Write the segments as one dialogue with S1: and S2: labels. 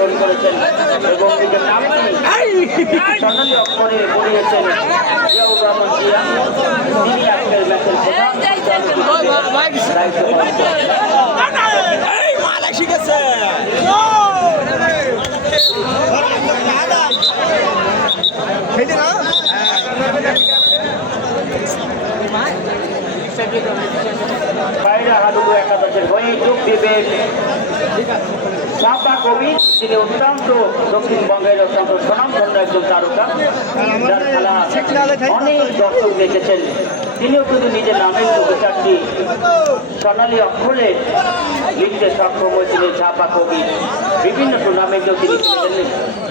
S1: টুর্নামেন্টে করেছেন এবং নিজের নামটি স্বর্ণালী অক্ষরে পড়িয়েছেন জিয়াউর রহমান জিয়া তিনি আজকের ম্যাচের করছেন। বাইরা হাডুডু একাদশের হয়ে যোগ দিবেন সাপা কবি তিনি অত্যন্ত দক্ষিণবঙ্গের অত্যন্ত স্বনামধন্য একজন তারকা, যার খেলা অনেক দর্শক দেখেছেন। তিনিও কিন্তু নিজের নামের বিচারটি সোনালী অক্ষরে লিখতে সক্ষম হয়েছিলেন ছাপা কবি বিভিন্ন টুর্নামেন্টেও তিনি খেলেছেন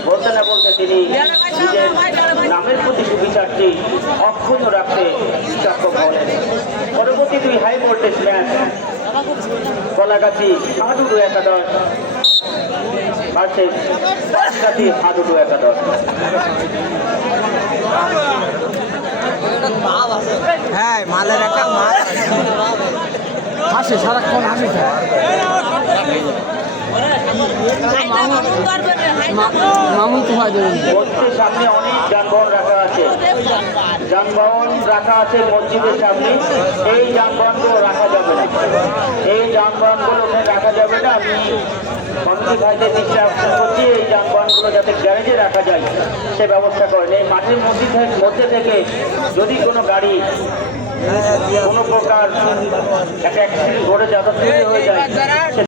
S1: বলতে না বলতে তিনি নিজের নামের প্রতি সুবিচারটি অক্ষুণ্ণ রাখতে সক্ষম হলেন। পরবর্তী দুই হাই ভোল্টেজ ম্যাচ কলাগাছি হাডুডু একাদশ। ভার্সেস একাদশ।
S2: হ্যাঁ মালের একটা মাল হাসে সারাক্ষণ হাসি মামুন হয় দেবেন
S1: মসজিদের সামনে অনেক যানবাহন রাখা আছে। যানবাহন রাখা আছে মসজিদের সামনে। এই যানবাহনগুলো রাখা যাবে না। এই যানবাহনগুলো ওখানে রাখা যাবে না। আমি মন্ত্রী ভাইদের আকর্ষণ করছি এই যানবাহনগুলো যাতে গ্যারেজে রাখা যায় সে ব্যবস্থা করেন এই মাঠের মধ্যে মধ্যে থেকে যদি কোনো গাড়ি কোনো প্রকার একটা অ্যাক্সিডেন্ট ঘটে যাতায়াত হয়ে যায়